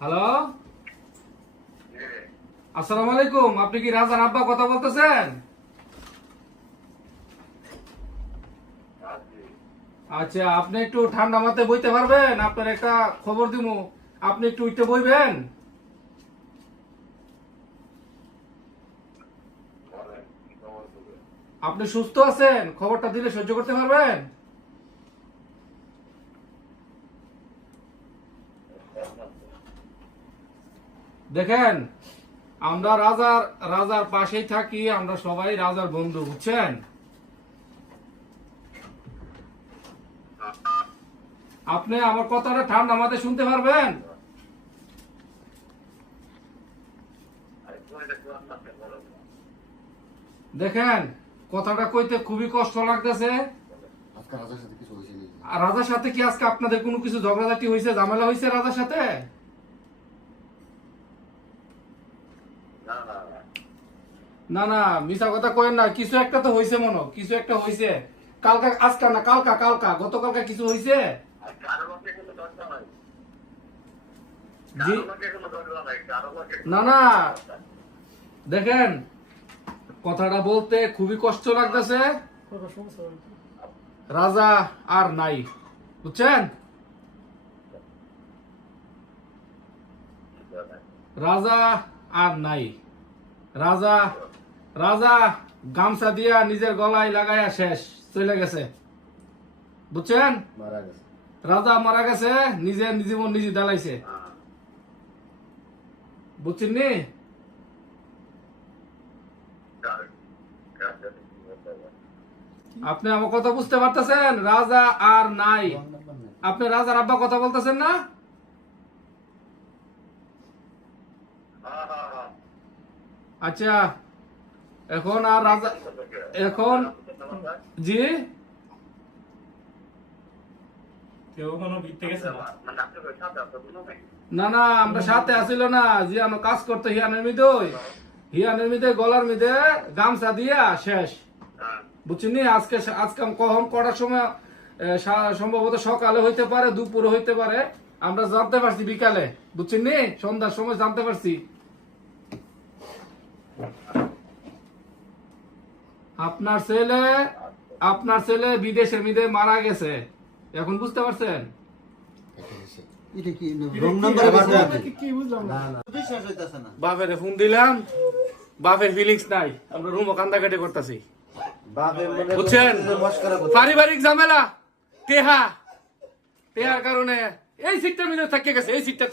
Hello, আসসালামু আলাইকুম। আপনি কি রাজার আব্বা কথা বলতেছেন? আচ্ছা, আপনি একটু ঠান্ডা মাথায় বইতে পারবেন? আপনার একটা খবর দিমু, আপনি একটু উঠতে বইবেন? আপনি সুস্থ আছেন? খবরটা দিলে সহ্য করতে পারবেন? দেখেন, আমরা রাজার রাজার পাশেই থাকি, আমরা সবাই রাজার বন্ধু, বুঝছেন? আপনি আমার কথাটা ঠান্ডা মাথায় শুনতে পারবেন? দেখেন, কথাটা কইতে খুবই কষ্ট লাগতেছে। আজকে রাজার সাথে কিছু হয়েছে নাকি? আর রাজার সাথে কি আজকে আপনাদের কোনো কিছু ঝগড়াঝাটি হয়েছে, ঝামেলা হয়েছে রাজার সাথে? না না, মিছা কথা কইেন না, কিছু একটা তো হয়েছে, মনে হয় কিছু একটা হয়েছে। কালকা, আজকা না, কালকা কালকা গতকালকা কিছু হয়েছে। জি, না না, দেখেন, কথাটা বলতে খুবই কষ্ট লাগতেছে। রাজা আর নাই, বুঝছেন? রাজা আর নাই। রাজা রাজা গামছা দিয়া নিজের গলায় লাগাইয়া শেষ, চলে গেছে, বুঝছেন? মারা গেছে। রাজা মারা গেছে, নিজের জীবন নিজে দালাইছে, বুঝছেন নি? আপনি আমার কথা বুঝতে পারতেছেন? রাজা আর নাই। আপনি রাজার আব্বা কথা বলতেছেন না? আচ্ছা, এখন আর রাজা, এখন, জি, না না, আমরা সাথে আসিল না, জিয়ানো কাজ করতে হিয়ানের মিদে গলার মিদে গামছা দিয়া শেষ, বুঝছিনি? আজকে আজকে কখন কটার সময়, সম্ভবত সকালে হইতে পারে, দুপুরে হইতে পারে, আমরা জানতে পারছি বিকালে, বুঝছিনি? সন্ধ্যার সময় জানতে পারছি। আপনার ছেলে আপনার ছেলে বিদেশের মিদে মারা গেছে, এখন বুঝতে পারছেন? এটা কি রং নাম্বার কি বুঝলাম না। বিশ্বাস হইতাছে না। বাপের ফোন দিলাম, বাপের ফিলিংস নাই, আমরা রুমও কান্দাকাটি করতেছি, বাপের মনে বুঝছেন? মস্করা করছে। পারিবারিক ঝামেলা, টেহার কারণে এই সিটটার মিদে থাকে গেছে, এই সিটটা